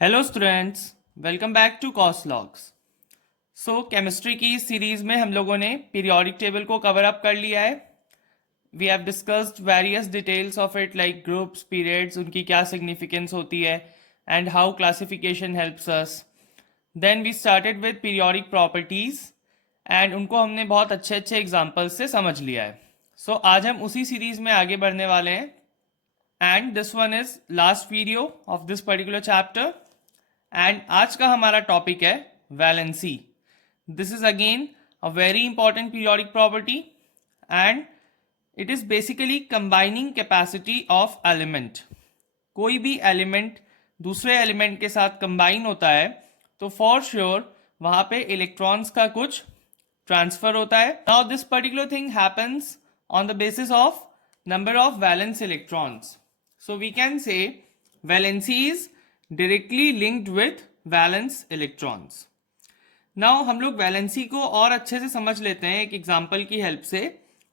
Hello students, welcome back to cost logs. Chemistry की इस series में हम लोगों ने पीरियोडिक टेबल को कवर अप कर लिया है। We have discussed various details of it like groups, periods, उनकी क्या सिग्निफिकेंस होती है and how classification helps us. Then we started with periodic properties and उनको हमने बहुत अच्छे अच्छे एग्जाम्पल्स से समझ लिया है। आज हम उसी सीरीज में आगे बढ़ने वाले हैं and this one is last video of this particular chapter. And आज का हमारा टॉपिक है valency. This is again a very important periodic property and it is basically combining capacity of element. कोई भी एलिमेंट दूसरे एलिमेंट के साथ combine होता है तो फॉर श्योर वहां पे इलेक्ट्रॉन्स का कुछ ट्रांसफर होता है। Now this particular thing happens on the basis of number of valence electrons. So we can say valency is directly linked with valence electrons. Now हम लोग वैलेंसी को और अच्छे से समझ लेते हैं एक एग्जाम्पल की हेल्प से,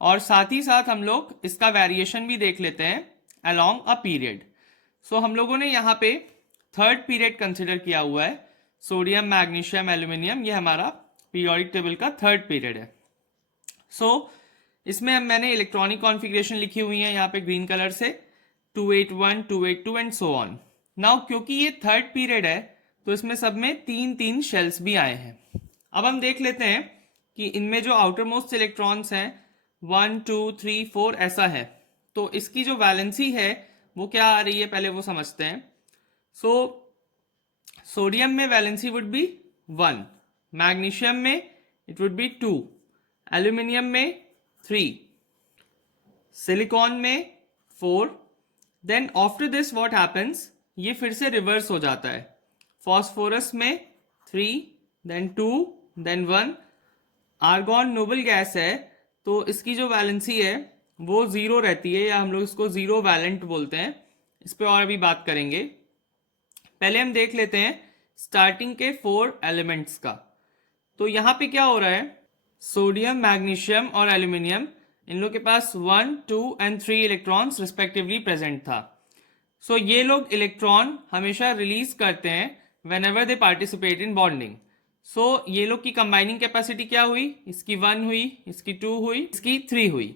और साथ ही साथ हम लोग इसका वेरिएशन भी देख लेते हैं along a period. हम लोगों ने यहाँ पे थर्ड पीरियड कंसिडर किया हुआ है, सोडियम, मैग्नीशियम, एल्यूमिनियम, ये हमारा पीरियोडिक टेबल का थर्ड पीरियड है। इसमें मैंने इलेक्ट्रॉनिक कॉन्फ़िगरेशन लिखी हुई है यहाँ पे ग्रीन कलर से 281, 282 एंड सो ऑन। नाउ क्योंकि ये थर्ड पीरियड है तो इसमें सब में तीन तीन शेल्स भी आए हैं। अब हम देख लेते हैं कि इनमें जो आउटर मोस्ट इलेक्ट्रॉन्स हैं 1, 2, 3, 4 ऐसा है, तो इसकी जो वैलेंसी है वो क्या आ रही है पहले वो समझते हैं। सोडियम में वैलेंसी वुड बी 1, मैग्नीशियम में इट वुड बी 2, एल्यूमिनियम में 3, सिलिकॉन में 4। Then after this what happens, ये फिर से रिवर्स हो जाता है। फॉस्फोरस में 3, then 2, then 1। Argon noble gas है तो इसकी जो वैलेंसी है वो 0 रहती है, या हम लोग इसको जीरो वैलेंट बोलते हैं। इस पर और भी बात करेंगे। पहले हम देख लेते हैं स्टार्टिंग के 4 एलिमेंट्स का। तो यहाँ पे क्या हो रहा है, सोडियम, मैग्नीशियम और एल्यूमिनियम, इन लोग के पास 1, 2 एंड 3 इलेक्ट्रॉन्स रिस्पेक्टिवली प्रेजेंट था। ये लोग इलेक्ट्रॉन हमेशा रिलीज करते हैं when ever they participate in bonding. ये लोग की कंबाइनिंग कैपेसिटी क्या हुई, इसकी 1 हुई, इसकी 2 हुई, इसकी 3 हुई।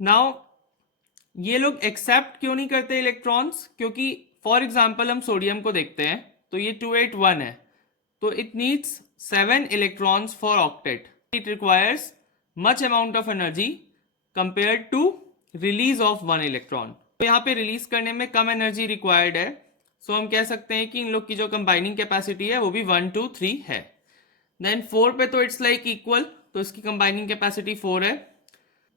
नाउ ये लोग एक्सेप्ट क्यों नहीं करते इलेक्ट्रॉन्स, क्योंकि फॉर एग्जाम्पल हम सोडियम को देखते हैं तो ये 281 है, तो it needs 7 electrons for octet. It requires much amount of energy compared to release of 1 electron. तो यहाँ पे रिलीज करने में कम एनर्जी रिक्वायर्ड है। हम कह सकते हैं कि इन लोग की जो कंबाइनिंग कैपेसिटी है वो भी 1, 2, 3 है। देन 4 पे तो इट्स लाइक इक्वल, तो इसकी कंबाइनिंग कैपेसिटी 4 है।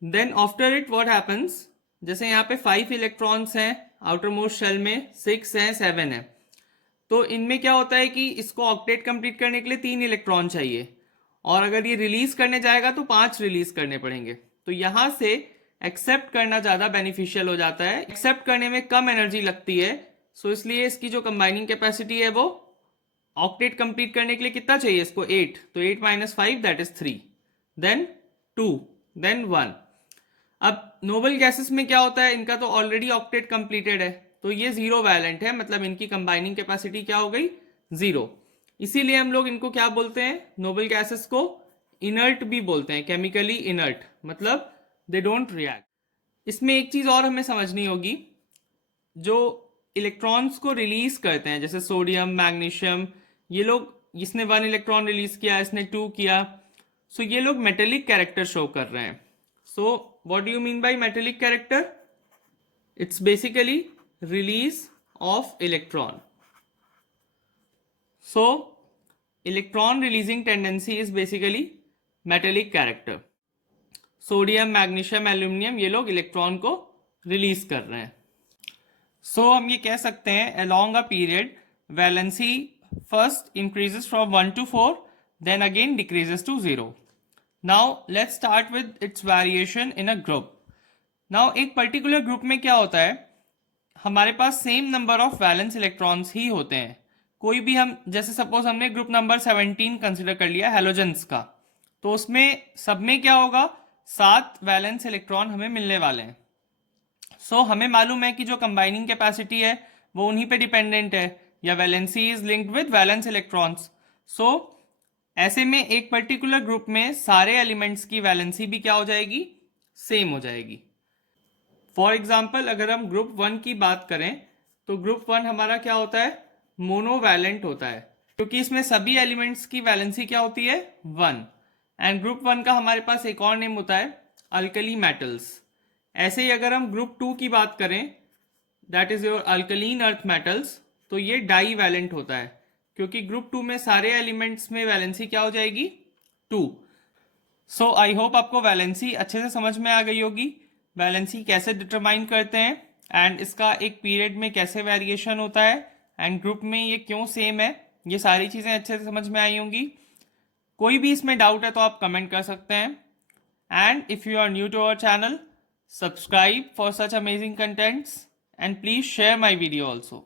Then after it what happens, जैसे यहाँ पे 5 इलेक्ट्रॉन्स हैं आउटर मोस्ट शेल में, 6 हैं, 7 है, तो इनमें क्या होता है कि इसको ऑक्टेट कंप्लीट करने के लिए 3 इलेक्ट्रॉन चाहिए, और अगर ये रिलीज करने जाएगा तो 5 रिलीज करने पड़ेंगे। तो यहां से एक्सेप्ट करना ज्यादा बेनिफिशियल हो जाता है, एक्सेप्ट करने में कम एनर्जी लगती है। इसलिए इसकी जो कंबाइनिंग कैपेसिटी है वो ऑक्टेट कंप्लीट करने के लिए कितना चाहिए इसको, 8, तो 8 - 5 दैट इज 3, देन 2, देन 1। अब नोबल गैसेस में क्या होता है, इनका तो ऑलरेडी ऑक्टेट कंप्लीटेड है, तो ये 0 वैलेंट है, मतलब इनकी कंबाइनिंग कैपेसिटी क्या हो गई, 0। इसीलिए हम लोग इनको क्या बोलते हैं, नोबल गैसेस को इनर्ट भी बोलते हैं, केमिकली इनर्ट, मतलब दे डोंट रिएक्ट। इसमें एक चीज और हमें समझनी होगी, जो इलेक्ट्रॉन्स को रिलीज करते हैं जैसे सोडियम, मैग्नीशियम, ये लोग, इसने 1 इलेक्ट्रॉन रिलीज किया, इसने 2 किया, ये लोग मेटेलिक कैरेक्टर शो कर रहे हैं। What do you mean by metallic character? It's basically release of electron. Electron releasing tendency is basically metallic character. Sodium, magnesium, aluminium, ये लोग इलेक्ट्रॉन को रिलीज कर रहे हैं। हम ये कह सकते हैं along a period valency first increases from 1 to 4, then again decreases to 0. Now let's start with its variation in a group. Now एक पर्टिकुलर ग्रुप में क्या होता है, हमारे पास same number of valence electrons ही होते हैं। कोई भी हम, जैसे सपोज हमने ग्रुप नंबर 17 कंसिडर कर लिया हैलोजेंस का, तो उसमें सब में क्या होगा, 7 वैलेंस इलेक्ट्रॉन हमें मिलने वाले हैं। हमें मालूम है कि जो कंबाइनिंग कैपेसिटी है वो उन्हीं पे डिपेंडेंट है, या valency is linked with valence electrons. So ऐसे में एक पर्टिकुलर ग्रुप में सारे एलिमेंट्स की वैलेंसी भी क्या हो जाएगी, सेम हो जाएगी। फॉर एग्जाम्पल अगर हम ग्रुप 1 की बात करें तो ग्रुप 1 हमारा क्या होता है, मोनोवैलेंट होता है, क्योंकि इसमें सभी एलिमेंट्स की वैलेंसी क्या होती है, 1। एंड ग्रुप 1 का हमारे पास एक और नेम होता है अल्कली मेटल्स। ऐसे ही अगर हम ग्रुप 2 की बात करें, that is your alkaline earth metals, तो ये डाई वैलेंट होता है, क्योंकि ग्रुप 2 में सारे एलिमेंट्स में वैलेंसी क्या हो जाएगी, 2। सो आई होप आपको वैलेंसी अच्छे से समझ में आ गई होगी, वैलेंसी कैसे डिटरमाइन करते हैं एंड इसका एक पीरियड में कैसे वेरिएशन होता है एंड ग्रुप में ये क्यों सेम है, ये सारी चीज़ें अच्छे से समझ में आई होंगी। कोई भी इसमें डाउट है तो आप कमेंट कर सकते हैं। And if you are new to our channel, subscribe for such amazing contents and please share my video also.